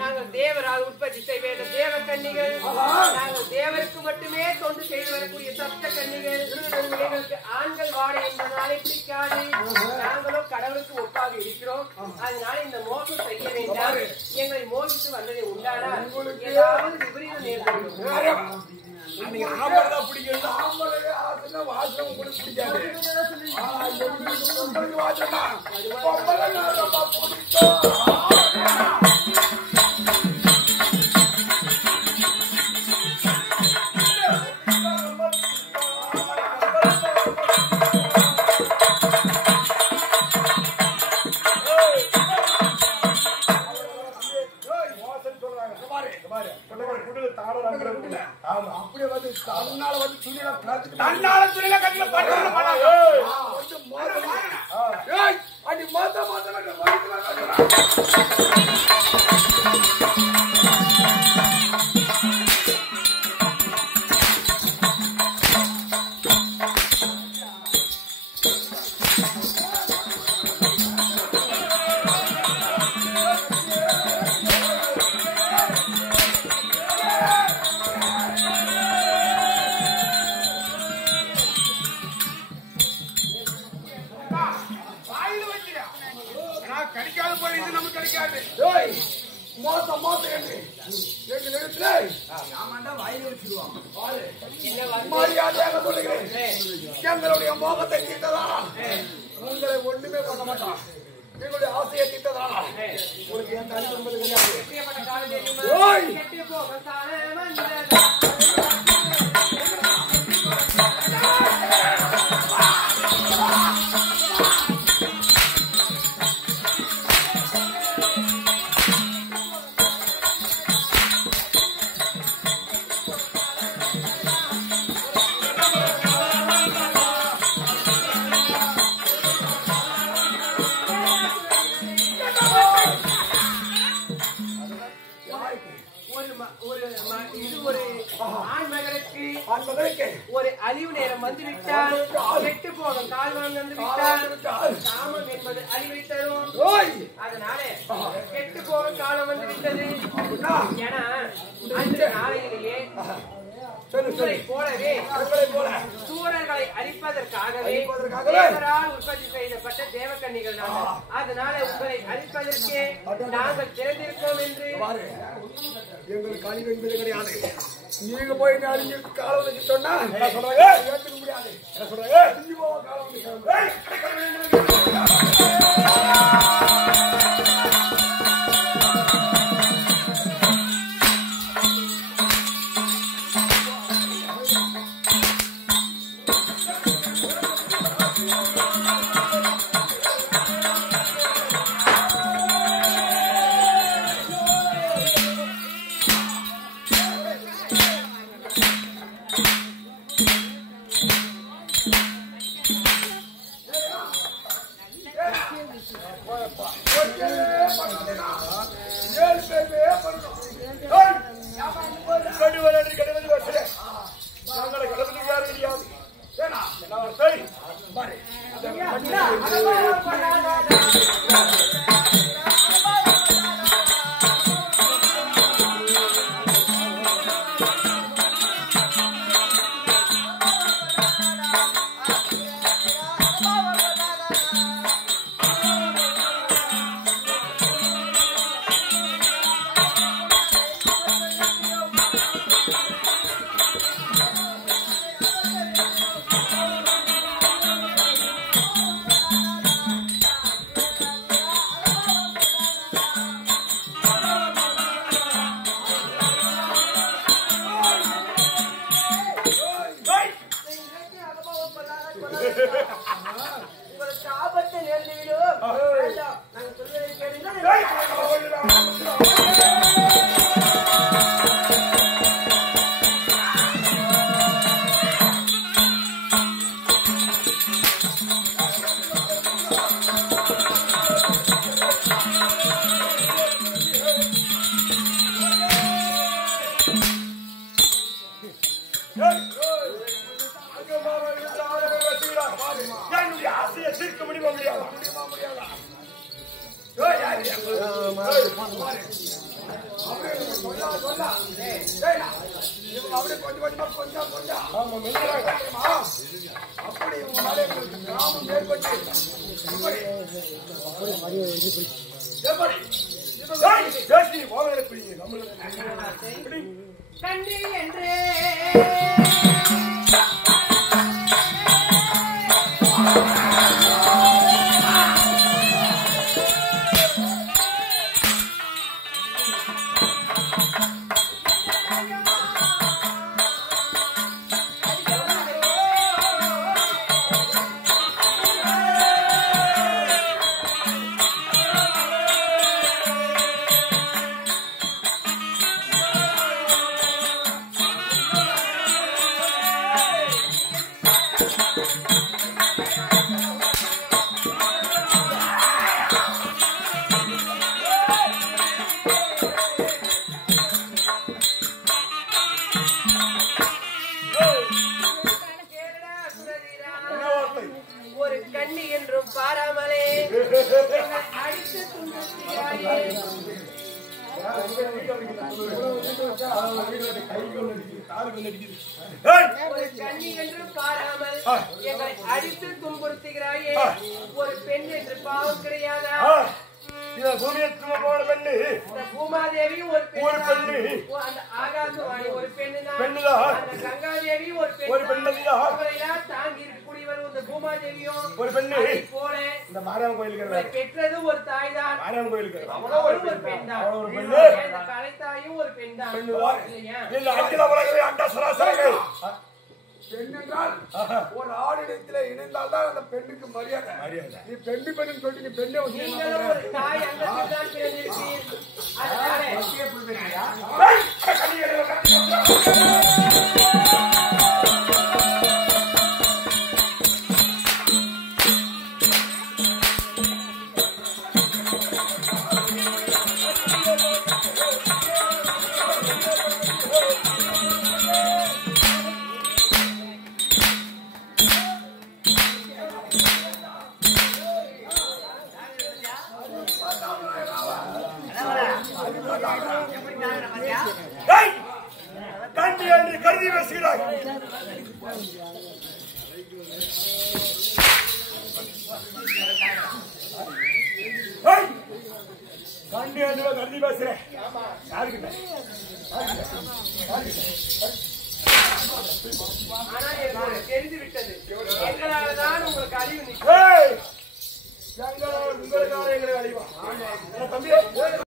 நாங்கள் தேவரால் உற்பத்தி செய்வேன் தேவ கன்னிகள். நாங்கள் தேவருக்கு மட்டுமே தொண்டு செய்து வரக்கூடிய சப்த கன்னிகள். எங்களுக்கு ஆண்கள் வாடை என்பதனாலே பிடிக்காது. நாங்களும் கடவுளுக்கு ஒப்பாக இருக்கிறோம். அதனால இந்த மோசம் செய்ய வேண்டாம். எங்களை மோகித்து வந்ததை உண்டானா ஏதாவது விபரீதம் நேர்ந்தது. அப்படியே வந்து தன்னால வந்து தன்னால துணியில கட்டில பட்டு அடி மாத்த எங்களுடைய மோகத்தை தீர்த்ததா உங்களை ஒண்ணுமே பண்ண மாட்டான். எங்களுடைய ஆசையை தீர்த்ததா உங்களுக்கு எந்த அழிவு என்பது ஒரு அழிவு நேரம் வந்துவிட்டால் கெட்டு போகும் கால்வான் வந்து விட்டால் காமம் என்பது அழிவை தரும். அதனால கெட்டு போகும் காலம் வந்து விட்டது. ஏன்னா அன்று நாளையிலேயே போலவே சூரர்களை அழிப்பதற்காகவே தேவரால் உற்பத்தி செய்யப்பட்ட தேவக்கன்னிகள் நாங்கள். அதனால உங்களை அழிப்பதற்கே நாங்கள் திறந்திருக்கோம் என்று எங்களுக்கு அழிவு என்பது கிடையாது. நீங்க போய் அழிஞ்சு காலம் வச்சு சொன்னா ஏற்றுக்க முடியாது. அழிஞ்சு போவ காலம் அப்படியே கொஞ்சம் அப்படி உங்களால எங்களுக்கு கிராமம் ஏற்பட்டு கண்ணி என்றே ஒரு கண்ணி என்றும் பாராமலே அடித்து துன்புறுத்துகிறாயே. ஒரு கண்ணி என்று பாராமல் எங்களை அடித்து துன்புறுத்துகிறாயே. ஒரு பெண் என்று பாவம் கிடையாதா? பூமாதேவி ஒரு பெண்ணு, அந்த ஆகாசவாணி ஒரு பெண்ணுதான், அந்த கங்காதேவி ஒரு பெண்ணு, அவரையெல்லாம் தாங்கி இருக்கக்கூடியவர் இந்த பூமாதேவியும் ஒரு பெண்ணு போல இந்த மாரியம்மன் கோயிலுக்கு பெற்றது ஒரு தாய் தான். மாரியம்மன் கோயிலுக்கு அவளும் ஒரு பெண் தான். அந்த கலைத்தாயும் ஒரு பெண் தான் இல்லையா? பெண் என்றால் ஒரு ஆடிடத்துல இணைந்தால்தான் அந்த பெண்ணுக்கு மரியாதை. நீ பெண்ணு பெண்ணு சொல்லி நீ பெண்ணை நீங்களும் ஒரு தாய் அங்கத்தில் தான் பிறந்திருக்கீர். கண்டி என்று கருதி பேசுகிறாய். கண்டி என்று கருதி பேசுறேன். ஆனால் தெரிந்து விட்டது. எங்களால்தான் உங்களுக்கு அறிவு உங்களுக்கு அழிவா தம்பி.